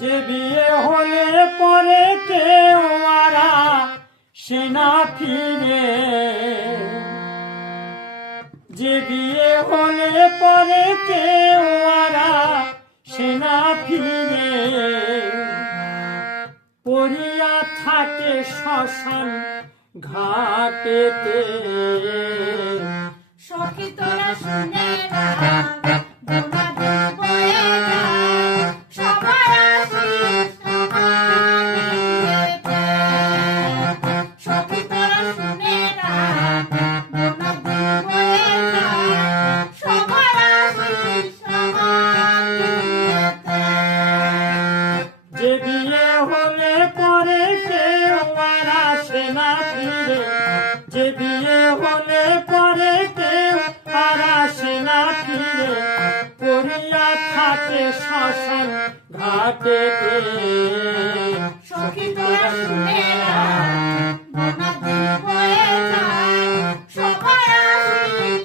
যে বিয়ে হলে পরে কেউ আরা সে না ফিরে, যে বিয়ে হলে পরে কেউ আরা সে না ফিরে, পড়িয়া থাকে শ্মশান ঘাটেতে। সখী তোরা শুনে রাখ, বোনাদের বয়ে যায়, সবার আশিস সমানেতে। সখী তোরা শুনে রাখ, বোনাদের বয়ে যায়, সবার আশিস সমানেতে। যে বিয়ে হলে পরে কেউ আর আসে না ফিরে, যে বিয়ে হলে পরে কেউ আর আসে না ফিরে, পড়িয়া থাকে শ্মশান ঘাটেতে। সখী তোরা শুনে রাখ, বোনাদের বয়ে যায়, সবার আশিস